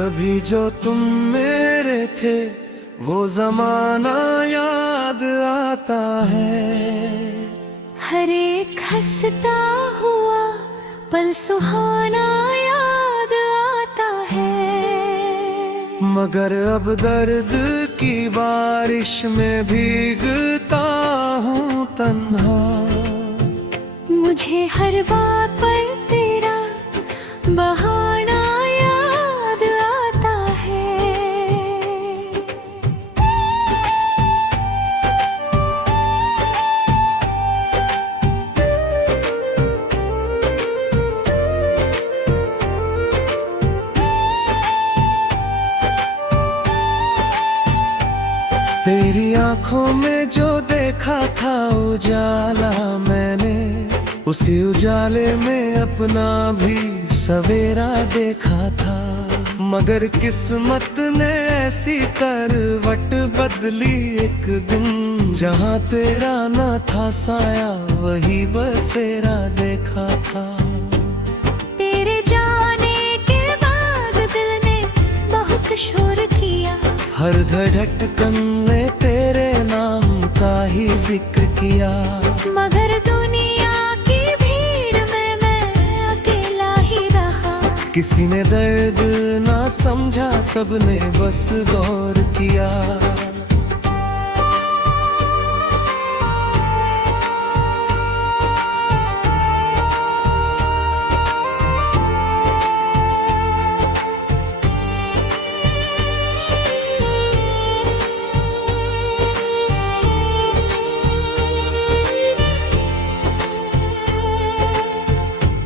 कभी जो तुम मेरे थे वो जमाना याद आता है। हर एक हंसता हुआ पल सुहाना याद आता है। मगर अब दर्द की बारिश में भीगता हूँ तन्हा। मुझे हर बात पर तेरा बहाना याद आता है। तेरी आंखों में जो देखा था उजाला मैंने, उसी उजाले में अपना भी सवेरा देखा था। मगर किस्मत ने ऐसी करवट बदली एक दिन, जहाँ तेरा न था साया वही बसेरा देखा था। तेरे जाने के बाद दिल ने बहुत शोर किया, हर धड़कन ने तेरे नाम का ही जिक्र किया। मगर दुनिया की भीड़ में मैं अकेला ही रहा। किसी ने दर्द ना समझा, सबने बस गौर किया।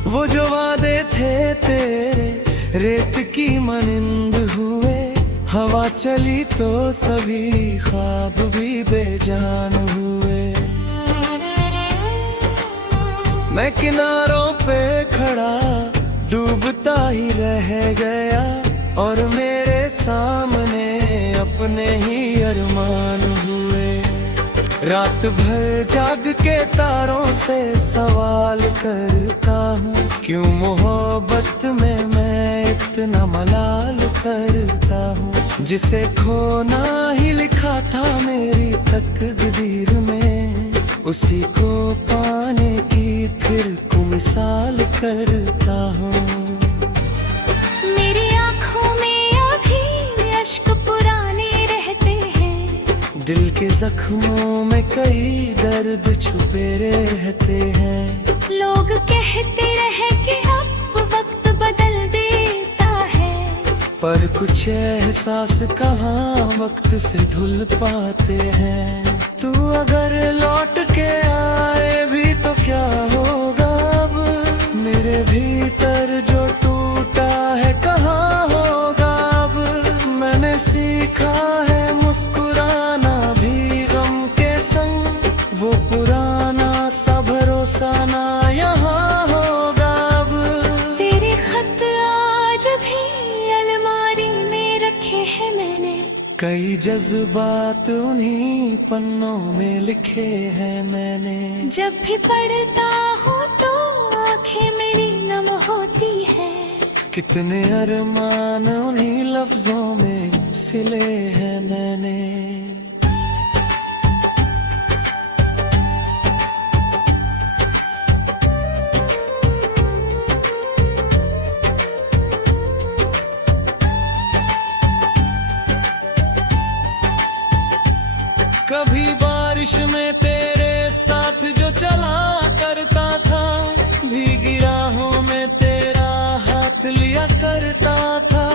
वो जो वादे थे तेरे रेत की मानिंद हुए, हवा चली तो सभी ख्वाब भी बेजान हुए। मैं किनारों पे खड़ा डूबता ही रह गया, और मेरे सामने अपने ही अरमान हुए। रात भर जाग के तारों से सवाल करता हूँ, क्यों मोहब्बत में मैं इतना मलाल करता हूँ। जिसे खोना ही लिखा था मेरी तकदीर में, उसी को पाने की फिर को मिसाल करता हूँ। मेरी आँखों में अभी अश्क पुराने रहते हैं, दिल के जख्मों में कई दर्द छुपे रहते हैं। लोग कहते रहे कि अब वक्त बदल देता है, पर कुछ एहसास कहाँ वक्त से धुल पाते हैं। तू अगर लौट के आए भी तो क्या होगा अब, मेरे भीतर जो टूटा है कहाँ होगा अब। मैंने सीखा है मुस्कुराना भी गम के संग, वो पुराना सा भरोसा ना यहाँ होगा अब। तेरे खत आज भी अलमारी में रखे हैं मैंने, कई जज्बात उन्हीं पन्नों में लिखे हैं मैंने। जब भी पढ़ता हूँ तो आंखें मेरी नम होती है। कितने अरमान उन्हीं लफ्जों में सिले हैं मैंने। कभी बारिश में तेरे साथ जो चला करता था, भीगी राहों में तेरा हाथ लिया करता था।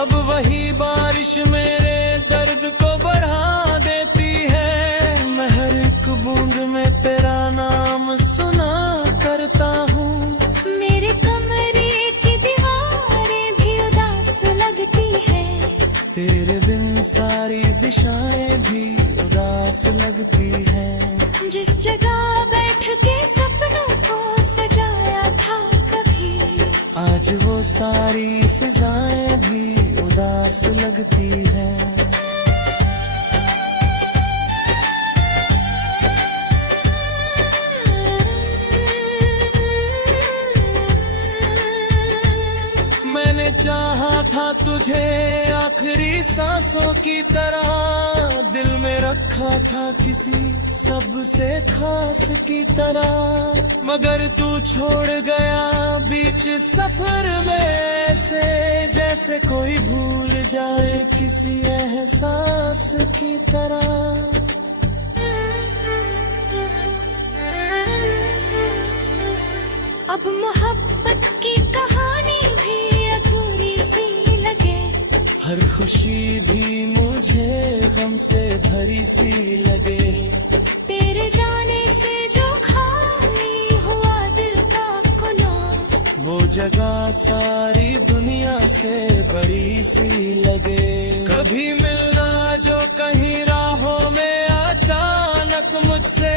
अब वही बारिश मेरे दर्द को बढ़ा देती है। मैं हर एक बूंद में तेरा नाम सुना करता हूँ। मेरे कमरे की दीवारें भी उदास लगती है, तेरे बिन सारी दिशाएं भी उदास लगती हैं। जिस जगह बैठ के सपनों को सजाया था कभी, आज वो सारी फिजाएं भी उदास लगती हैं। मैंने चाहा था तुझे आखिरी सांसों की तरह, दिल में रखा था किसी सबसे खास की तरह। मगर तू छोड़ गया बीच सफर में ऐसे, जैसे कोई भूल जाए किसी एहसास की तरह। अब मोहब्बत की कहानी भी अधूरी सी लगे, हर खुशी भी मुझे गम से भरी सी लगे। तेरे जाने से जो खाली हुआ दिल का कोना, वो जगह सारी दुनिया से बड़ी सी लगे। कभी मिलना जो कहीं राहों में अचानक मुझसे,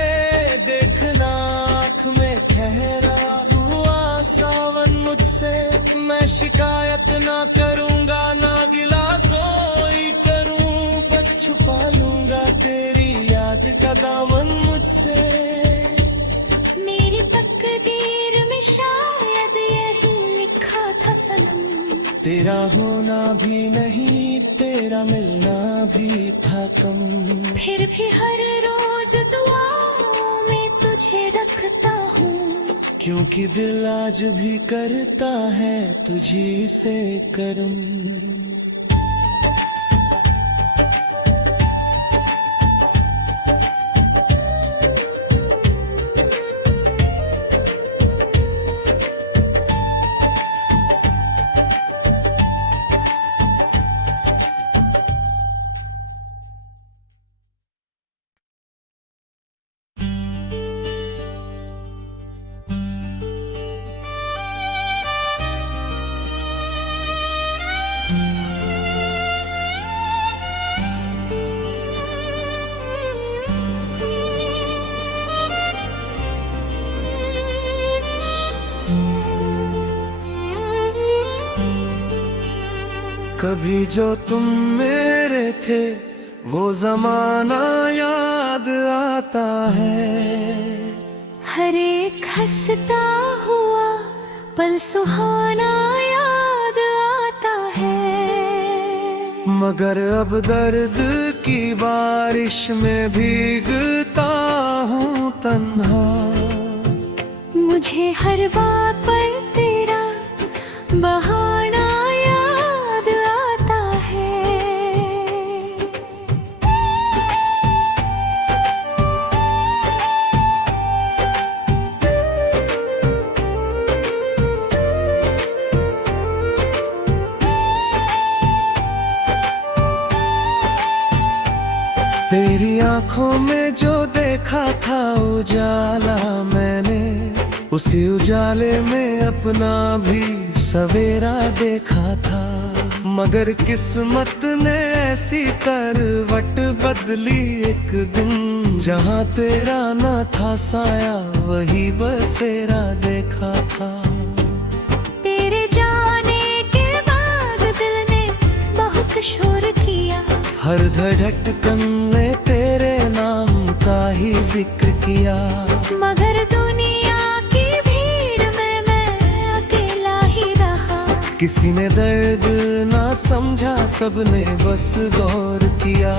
देखना आँख में ठहरा हुआ सावन मुझसे। मैं शिकायत ना करूँगा ना गिला कोई करूँ, बस छुपा लूँगा तेरी याद का दामन मुझसे। मेरी तकदीर में शायद यही लिखा था सनम, तेरा होना भी नहीं तेरा मिलना भी था कम। फिर भी हर रोज दुआओं में तुझे रखता हूँ, क्योंकि दिल आज भी करता है तुझी से करम। कभी जो तुम मेरे थे वो जमाना याद आता है, हर एक हंसता हुआ पल सुहाना याद आता है। मगर अब दर्द की बारिश में भीगता हूँ तन्हा, मुझे हर बात पर तेरा बहाना याद आता है। तेरी आंखों में जो देखा था उजाला मैंने, उसी उजाले में अपना भी सवेरा देखा था। मगर किस्मत ने ऐसी करवट बदली एक दिन, जहाँ तेरा न था साया वही बसेरा देखा था। तेरे जाने के बाद दिल ने बहुत शोर किया, हर धड़कन में तेरे नाम का ही जिक्र किया। मगर दुनिया की भीड़ में मैं अकेला ही रहा, किसी ने दर्द ना समझा सबने बस गौर किया।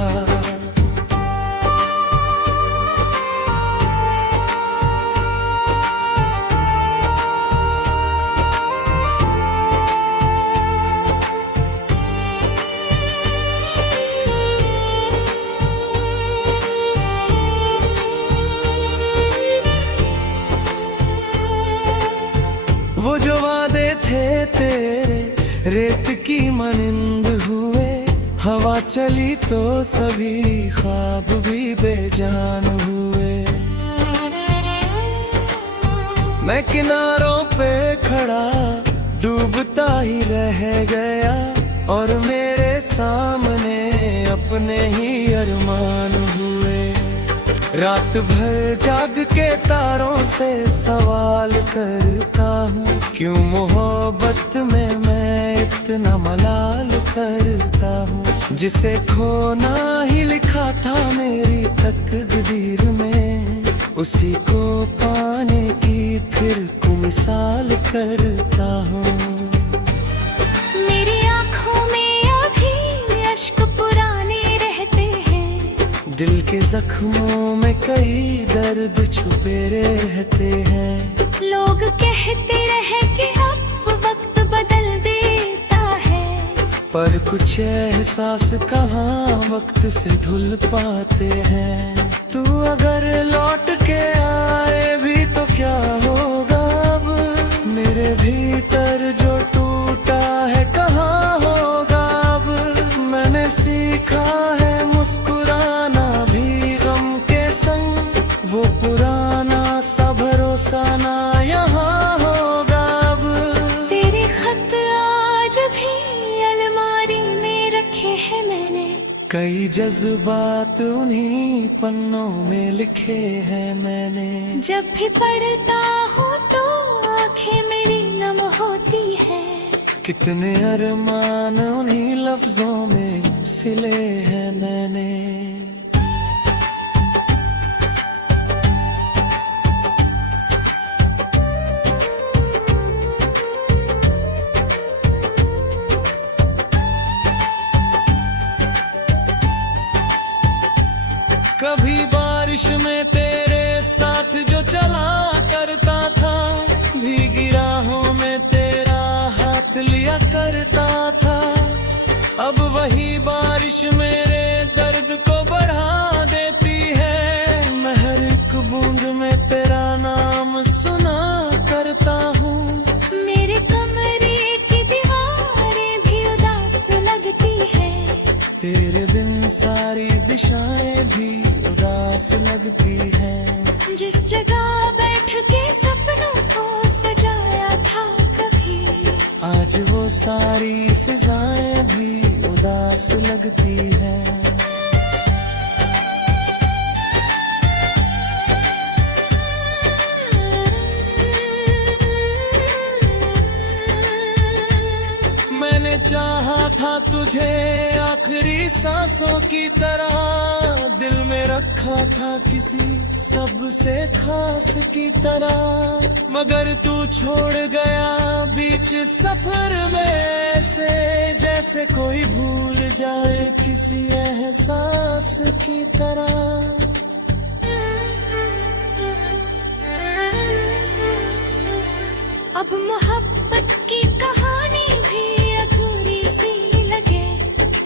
वो जो वादे थे तेरे रेत की मनिंद हुए, हवा चली तो सभी ख्वाब भी बेजान हुए। मैं किनारों पे खड़ा डूबता ही रह गया, और मेरे सामने अपने ही अरमान हुए। रात भर जाग के तारों से सवाल करता हूँ, क्यों मोहब्बत में मैं इतना मलाल करता हूँ। जिसे खोना ही लिखा था मेरी तकदीर में, उसी को पाने की फिर को मिसाल करता हूँ। मेरी आँखों दिल के जख्मों में कई दर्द छुपे रहते हैं। लोग कहते रहे कि अब वक्त बदल देता है, पर कुछ एहसास कहाँ वक्त से धुल पाते हैं। तू अगर लौट के आए भी तो क्या होगा अब, मेरे भीतर जो टूटा है कहाँ होगा अब। मैंने सीखा है मुस्कुराना भी गम के संग, वो पुराना सा भरोसा ना यहाँ होगा अब। तेरे खत आज भी अलमारी में रखे हैं मैंने, कई जज्बात उन्हीं पन्नों में लिखे हैं मैंने। जब भी पढ़ता हूँ तो आंखें मेरी नम होती है। कितने अरमान उन्हीं लफ्जों में सिले हैं मैंने। कभी बारिश में तेरे साथ जो चला करता था, भीगी राहों में तेरा हाथ लिया करता था। अब वही बारिश मेरे दर्द को बढ़ा देती है। मैं हर एक बूंद में तेरा नाम सुना करता हूँ। मेरे कमरे की दीवारें भी उदास लगती है, तेरे बिन सारी दिशाएं भी उदास लगती है। जिस जगह बैठ के सपनों को सजाया था कभी, आज वो सारी फिजाएं भी उदास लगती है। मैंने चाहा था तुझे आखिरी सांसों की तरह, दिल में रखा था किसी सबसे खास की तरह। मगर तू छोड़ गया बीच सफर में ऐसे, जैसे कोई भूल जाए किसी एहसास की तरह। अब मोहब्बत की कहानी भी अधूरी सी लगे,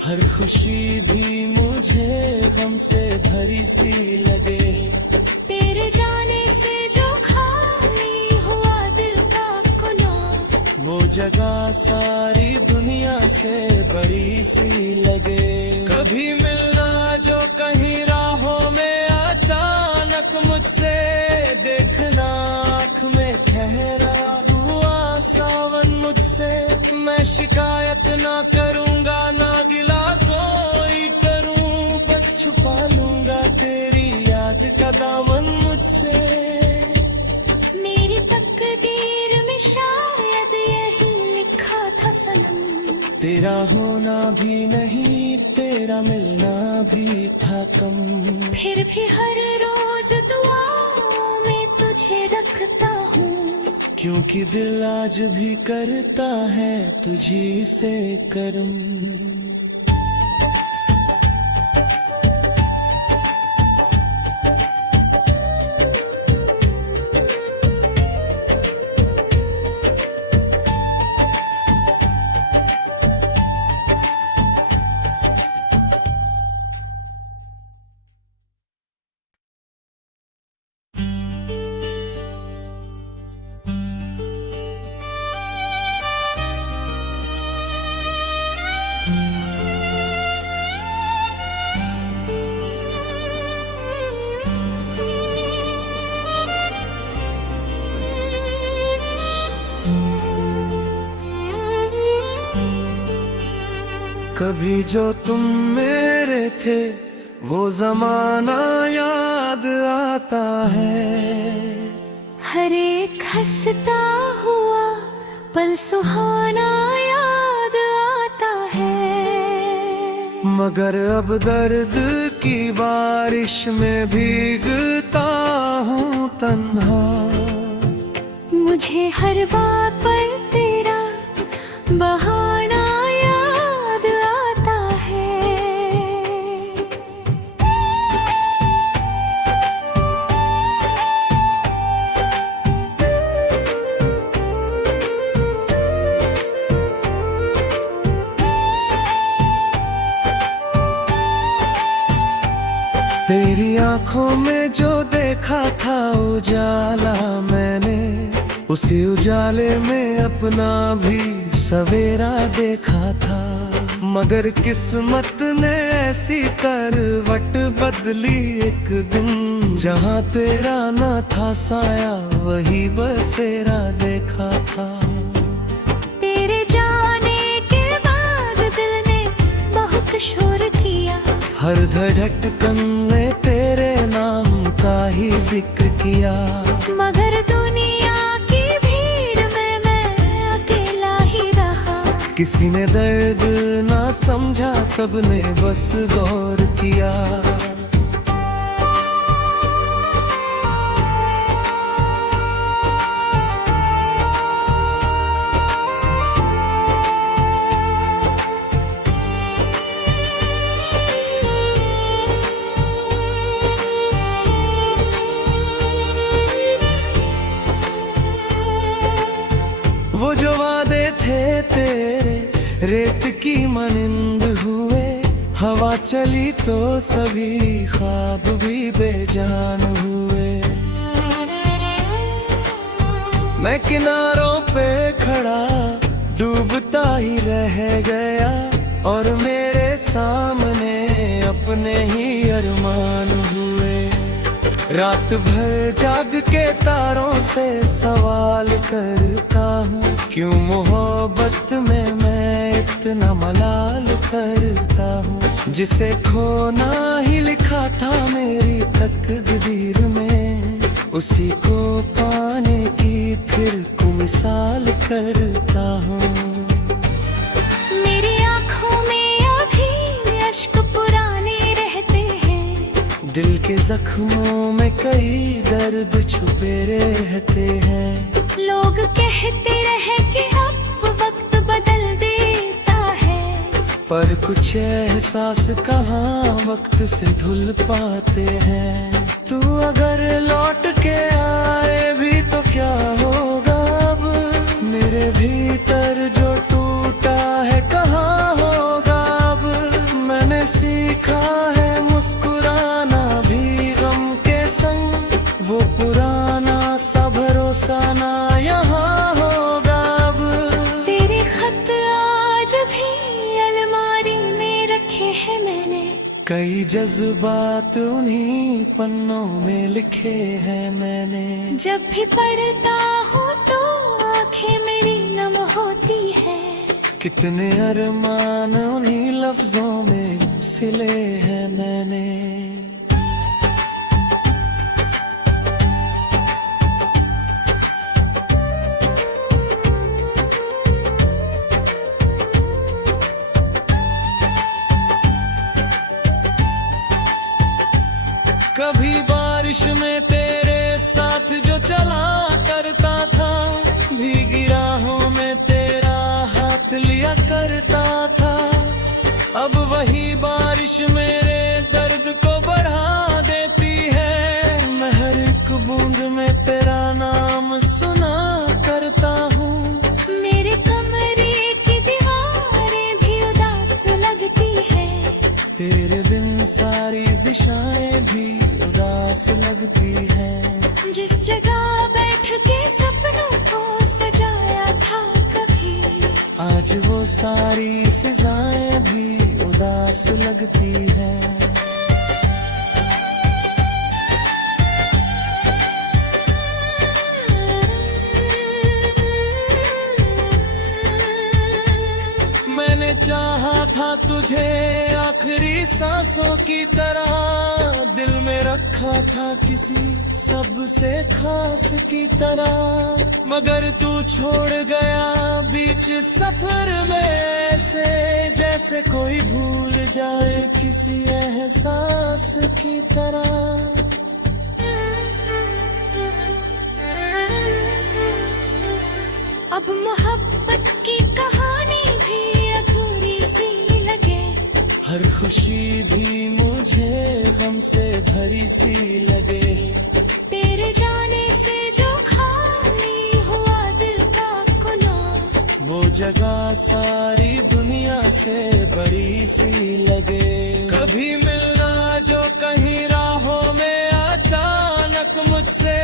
हर खुशी भी मुझे गम से भरी सी लगे। तेरे जाने से जो खाली हुआ दिल का कोना, वो जगह सारी दुनिया से बड़ी सी लगे। कभी मिलना जो कहीं राहों में अचानक मुझसे, देखना आँख में ठहरा हुआ सावन मुझसे। मैं शिकायत ना करूँगा ना गिला कोई करूँ, बस छुपा लूँगा तेरी याद का दामन मुझसे। मेरी तकदीर में शायद यही लिखा था सनम, तेरा होना भी नहीं तेरा मिलना भी था कम। फिर भी हर रोज दुआओं में तुझे रखता हूँ, क्योंकि दिल आज भी करता है तुझी से करम। कभी जो तुम मेरे थे वो जमाना याद आता है। हर एक हंसता हुआ पल सुहाना याद आता है। मगर अब दर्द की बारिश में भीगता हूँ तन्हा। मुझे हर बात पर तेरा बहाना याद आता है। आँखों में जो देखा था उजाला मैंने, उसी उजाले में अपना भी सवेरा देखा था। मगर किस्मत ने ऐसी करवट बदली एक दिन, जहाँ तेरा ना था साया वही बसेरा देखा था। तेरे जाने के बाद दिल ने बहुत शोर किया, हर धड़कन ने तेरे नाम का ही जिक्र किया। मगर दुनिया की भीड़ में मैं अकेला ही रहा। किसी ने दर्द ना समझा, सबने बस गौर किया। वो जो वादे थे तेरे रेत की मनिंद हुए, हवा चली तो सभी ख्वाब भी बेजान हुए। मैं किनारों पे खड़ा डूबता ही रह गया, और मेरे सामने अपने ही अरमान हुए। रात भर जाग के तारों से सवाल करता हूँ, क्यों मोहब्बत में मैं इतना मलाल करता हूँ। जिसे खोना ही लिखा था मेरी तकदीर में, उसी को पाने की फिर को मिसाल करता हूँ। मेरी आँखों में अभी अश्क पुराने रहते हैं, दिल के जख्मों में कई दर्द छुपे रहते हैं। लोग कहते रहे कि अब वक्त बदल देता है, पर कुछ एहसास कहाँ वक्त से धुल पाते हैं। तू अगर लौट के आए भी तो क्या होगा अब, मेरे भीतर जो टूटा है कहाँ होगा अब। मैंने सीखा है मुस्कुराना भी गम के संग, वो पुराना सा भरोसा ना यहाँ होगा अब। तेरे खत आज भी अलमारी में रखे हैं मैंने, कई जज्बात उन्हीं पन्नों में लिखे हैं मैंने। जब भी पढ़ता हूँ तो आंखें मेरी नम होती है। कितने अरमान उन्हीं लफ्जों में सिले हैं मैंने। कभी बारिश में तेरे साथ जो चला करता था, भीगी राहों में तेरा हाथ लिया करता था। अब वही बारिश मेरे दर्द को बढ़ा देती है, मैं हर एक बूंद में तेरा नाम सुना करता हूँ। मेरे कमरे की दीवारें भी उदास लगती है, तेरे बिन सारी दिशाएं भी उदास लगती है। जिस जगह बैठ के सपनों को सजाया था कभी, आज वो सारी फिजाएं भी उदास लगती है। मैंने चाहा था तुझे आखिरी सांसों की तरह, दिल में रखा था किसी सबसे खास की तरह। मगर तू छोड़ गया बीच सफर में ऐसे, जैसे कोई भूल जाए किसी एहसास की तरह। अब मोहब्बत की कहानी भी अधूरी सी लगे, हर खुशी भी मुझे गम से भरी सी लगे। तेरे जाने से जो खाली हुआ दिल का कोना, वो जगह सारी दुनिया दुनिया से बड़ी सी लगे। कभी मिलना जो कहीं राहों में अचानक मुझसे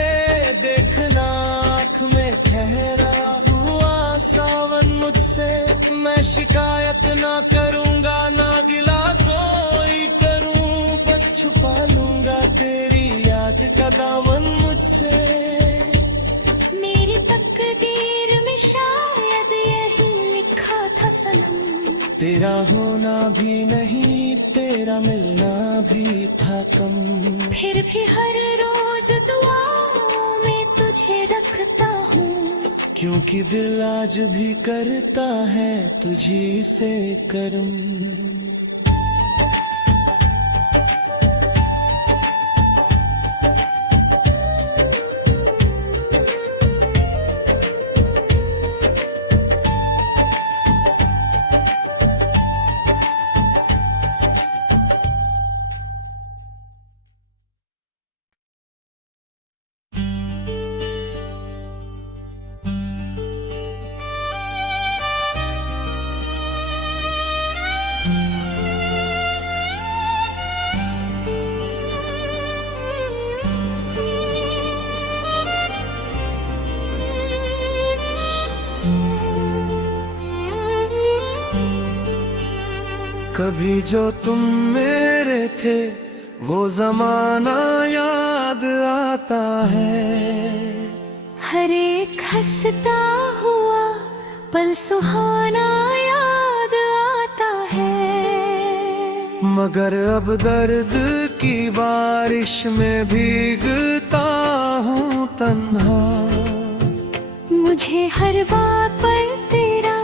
देखना, आँख में ठहरा हुआ सावन मुझसे। मैं शिकायत ना करूँगा ना गिला कोई करूँ, बस छुपा लूँगा तेरी याद का दामन मुझसे। मेरी तकदीर में शायद यही लिखा था सनम, तेरा होना भी नहीं तेरा मिलना भी था कम। फिर भी हर रोज दुआओं में तुझे रखता हूँ, क्योंकि दिल आज भी करता है तुझी से करम। कभी जो तुम मेरे थे वो जमाना याद आता है। हर एक हंसता हुआ पल सुहाना याद आता है। मगर अब दर्द की बारिश में भीगता हूँ तन्हा। मुझे हर बात पर तेरा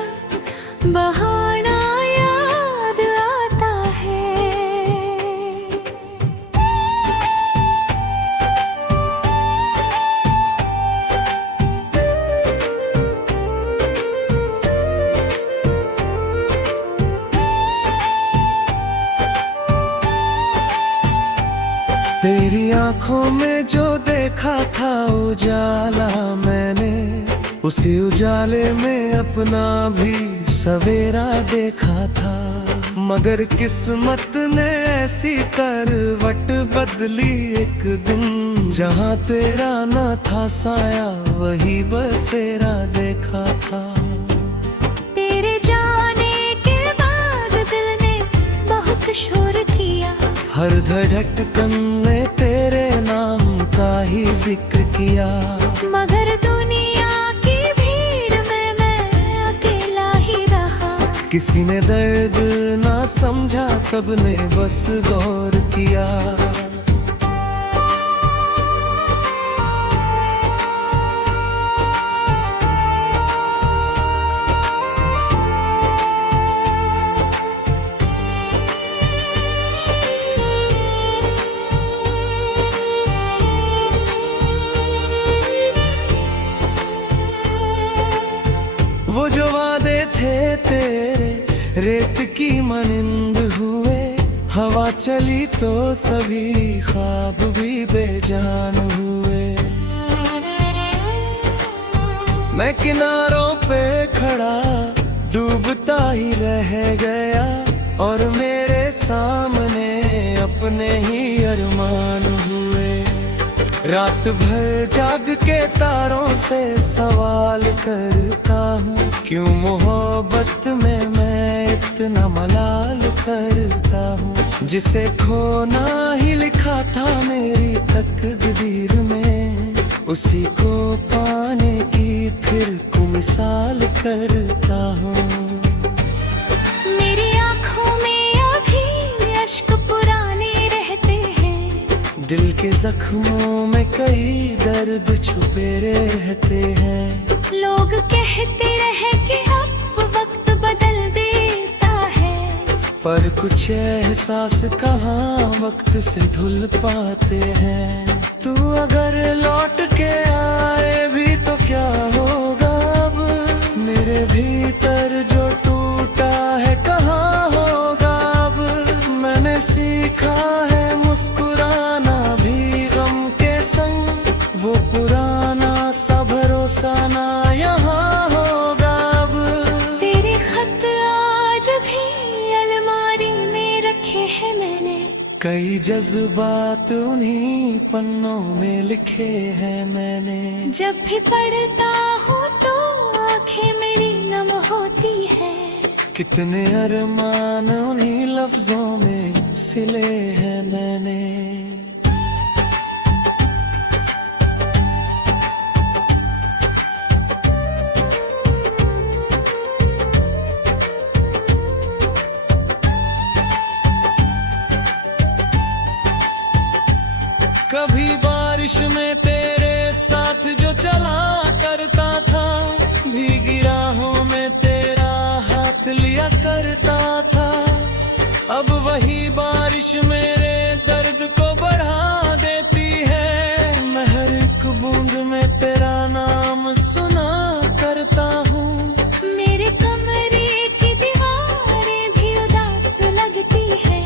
बहाना याद आता है। तेरी आंखों में जो देखा था उजाला मैंने, उसी उजाले में अपना भी सवेरा देखा था। मगर किस्मत ने ऐसी करवट बदली एक दिन, जहाँ तेरा न था साया वही बसेरा देखा था। तेरे जाने के बाद दिल ने बहुत शोर किया, हर धड़कन ने तेरे नाम का ही जिक्र किया। मगर दुनिया की भीड़ में मैं अकेला ही रहा। किसी ने दर्द ना समझा सबने बस गौर किया। वो जो वादे थे तेरे रेत की मनिंद हुए, हवा चली तो सभी ख्वाब भी बेजान हुए। मैं किनारों पे खड़ा डूबता ही रह गया, और मेरे सामने अपने ही अरमान हुए। रात भर जाग के तारों से सवाल करता हूँ, क्यों मोहब्बत में मैं इतना मलाल करता हूँ। जिसे खोना ही लिखा था मेरी तकदीर में, उसी को पाने की फिर को मिसाल करता हूँ। मेरी आँखों में अभी अश्क पुराने रहते हैं, दिल के जख्मों में कई दर्द छुपे रहते हैं। लोग कहते रहे कि अब वक्त बदल देता है, पर कुछ एहसास कहाँ वक्त से धुल पाते हैं। तू अगर लौट के आए भी तो क्या होगा अब, मेरे भीतर जो टूटा है कहाँ होगा अब। मैंने सीखा है मुस्कुराना भी गम के संग, वो पुराना सा भरोसा ना यहाँ होगा अब। तेरे खत आज भी कई जज्बात उन्हीं पन्नों में लिखे हैं मैंने। जब भी पढ़ता हूँ तो आंखें मेरी नम होती है। कितने अरमान उन्हीं लफ्जों में सिले हैं मैंने। कभी बारिश में तेरे साथ जो चला करता था, भीगी राहों में तेरा हाथ लिया करता था। अब वही बारिश मेरे दर्द को बढ़ा देती है। मैं हर एक बूंद में तेरा नाम सुना करता हूँ। मेरे कमरे की दीवारें भी उदास लगती है।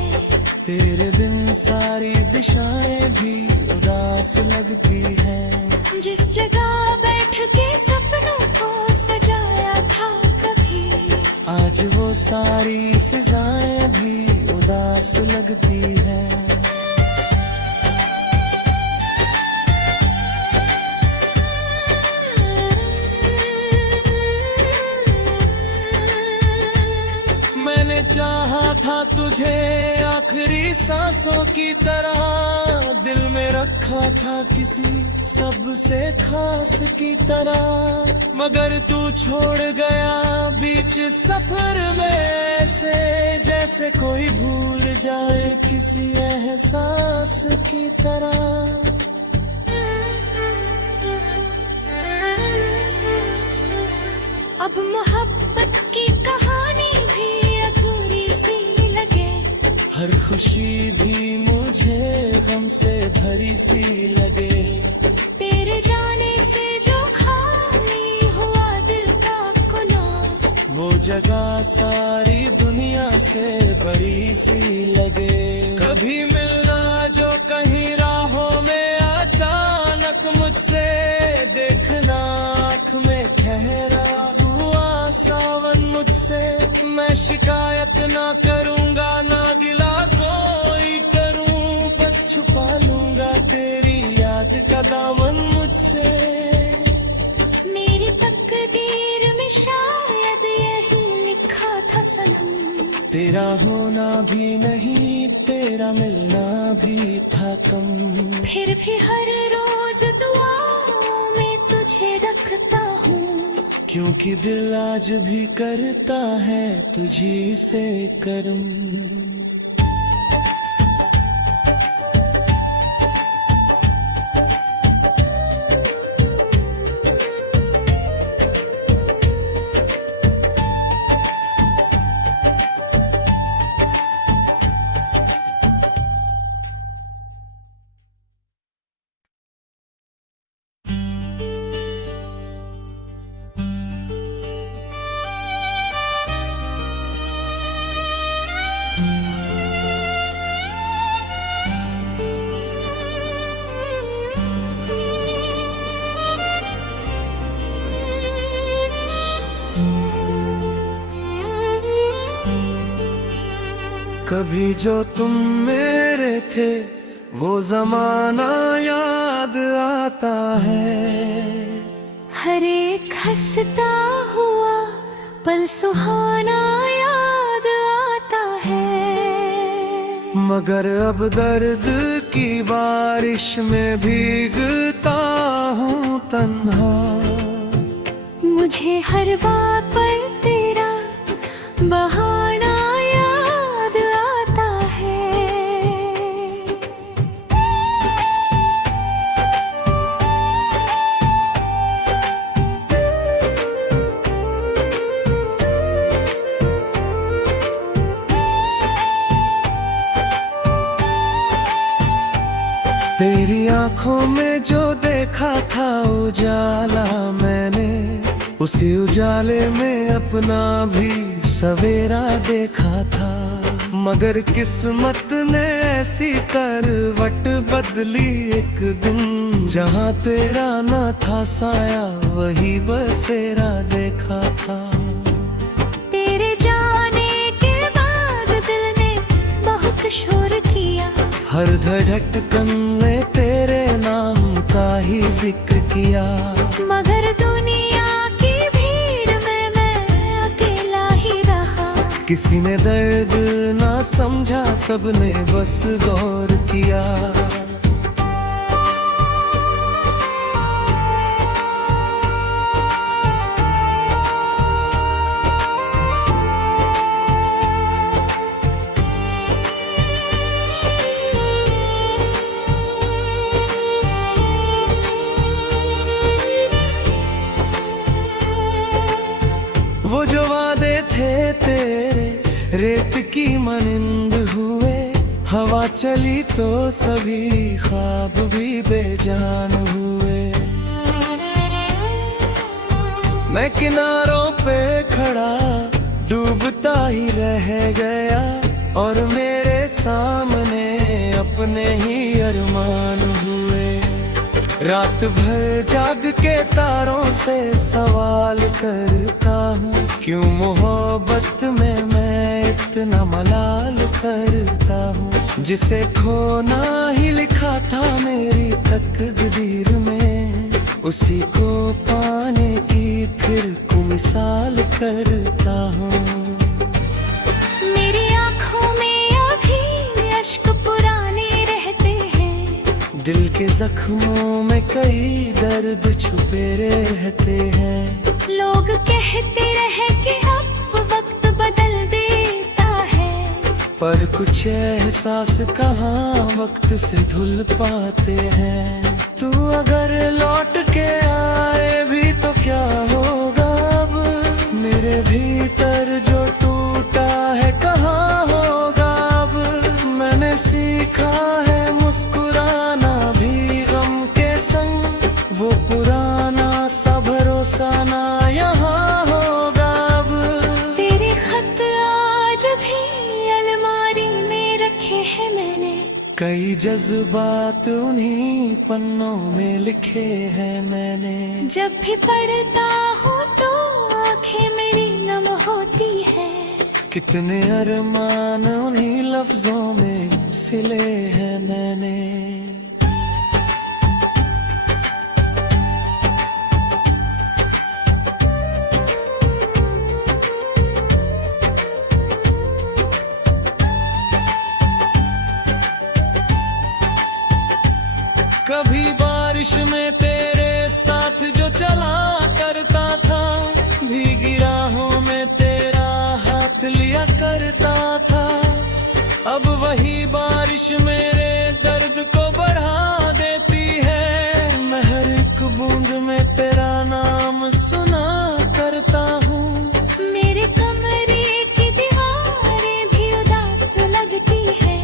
तेरे बिन सारी दिशाएं भी उदास लगती है। जिस जगह बैठ के सपनों को सजाया था कभी, आज वो सारी फिजाएं भी उदास लगती है। मैंने चाहा था तुझे आखिरी सांसों की तरह, दिल में रखा था किसी सबसे खास की तरह। मगर तू छोड़ गया बीच सफर में ऐसे, जैसे कोई भूल जाए किसी एहसास की तरह। अब मोहब्बत की कहानी भी अधूरी सी लगे। हर खुशी भी मुझे गम से भरी सी लगे। तेरे जाने से जो खाली हुआ दिल का कोना, वो जगह सारी दुनिया से बड़ी सी लगे। कभी मिलना जो कहीं राहों में अचानक मुझसे, देखना आँख में ठहरा हुआ सावन मुझसे। मैं शिकायत ना करूँगा ना गिला कोई करूँ, बस छुपा लूँगा तेरी याद का दामन मुझसे। मेरी तकदीर में शायद यही लिखा था सनम। तेरा होना भी नहीं, तेरा मिलना भी था कम। फिर भी हर रोज दुआओं में तुझे रखता हूँ, क्योंकि दिल आज भी करता है तुझी से करम। कभी जो तुम मेरे थे वो जमाना याद आता है। हर एक हंसता हुआ पल सुहाना याद आता है। मगर अब दर्द की बारिश में भीगता हूँ तन्हा। मुझे हर बात पर तेरा बहाना याद आता है। तेरी आंखों में जो देखा था उजाला मैंने, उसी उजाले में अपना भी सवेरा देखा था। मगर किस्मत ने ऐसी करवट बदली एक दिन, जहाँ तेरा न था साया वही बसेरा देखा था। तेरे जाने के बाद दिल ने बहुत शोर किया। हर धड़कन में तेरे नाम का ही जिक्र किया। मगर दुनिया की भीड़ में मैं अकेला ही रहा। किसी ने दर्द ना समझा, सबने बस गौर किया। वो जो वादे थे तेरे रेत की मनिंद हुए। हवा चली तो सभी ख्वाब भी बेजान हुए। मैं किनारों पे खड़ा डूबता ही रह गया, और मेरे सामने अपने ही अरमान हुए। रात भर जाग के तारों से सवाल करता हूँ, क्यों मोहब्बत में मैं इतना मलाल करता हूँ। जिसे खोना ही लिखा था मेरी तकदीर में, उसी को पाने की फिर को मिसाल करता हूँ। मेरी आँखों में अभी अश्क पुराने रहते हैं। दिल के जख्मों में कई दर्द छुपे रहते हैं। लोग कहते रहे कि अब वक्त बदल देता है, पर कुछ एहसास कहाँ वक्त से धुल पाते हैं। तू अगर लौट के आए भी तो क्या होगा अब, मेरे भीतर जो टूटा है कहाँ होगा अब। मैंने सीखा है मुस्कुराना भी गम के संग, वो पुराना सा भरोसा ना यहाँ होगा अब। तेरे खत आज भी अलमारी में रखे हैं मैंने। कई जज्बात उन्हीं पन्नों में लिखे हैं मैंने। जब भी पढ़ता हूँ तो आंखें मेरी नम होती है। कितने अरमान उन्हीं लफ्जों में सिले हैं मैंने। कभी बारिश में तेरे साथ जो चला करता था, भीगी राहों में तेरा हाथ लिया करता था। अब वही बारिश मेरे दर्द को बढ़ा देती है। मैं हर एक बूंद में तेरा नाम सुना करता हूँ। मेरे कमरे की दीवारें भी उदास लगती है।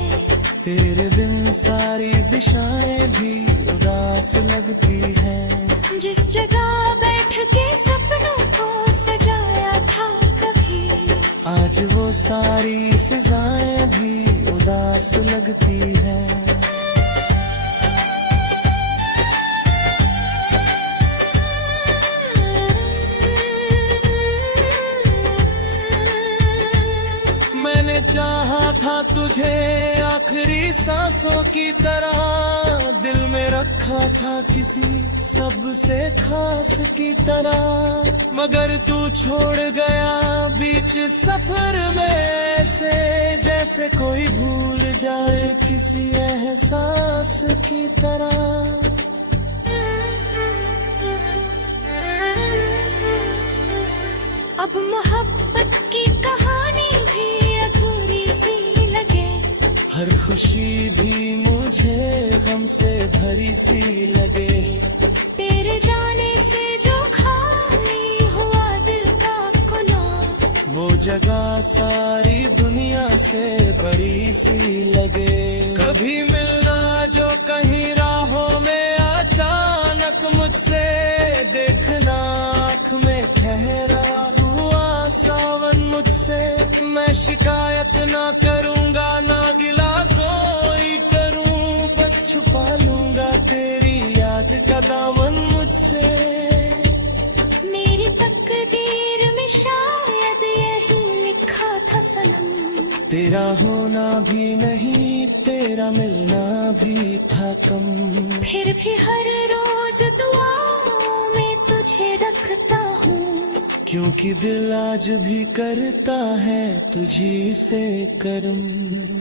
तेरे बिन सारी दिशाएं भी उदास लगती है। जिस जगह बैठ के सपनों को सजाया था कभी, आज वो सारी फिजाएं भी उदास लगती है। मैंने चाहा था तुझे आखिरी सांसों की तरह, दिल में रखा था किसी सबसे खास की तरह। मगर तू छोड़ गया बीच सफर में ऐसे, जैसे कोई भूल जाए किसी एहसास की तरह। अब मोहब्बत की कहानी भी अधूरी सी लगे। हर खुशी भी मुझे गम से भरी सी लगे। तेरे जाने से जो खाली हुआ दिल का कोना, वो जगह सारी दुनिया से बड़ी सी लगे। कभी मिलना जो कहीं राहों में अचानक मुझसे, देखना आँख में ठहरा हुआ सावन मुझसे। मैं शिकायत ना करूँगा ना गिला कोई करूँ, बस छुपा लूँगा तेरी याद का दामन मुझसे। मेरी तकदीर में शायद यही लिखा था सनम, तेरा होना भी नहीं, तेरा मिलना भी था कम। फिर भी हर रोज दुआओं में तुझे रखता हूँ, क्योंकि दिल आज भी करता है तुझी से कर्म।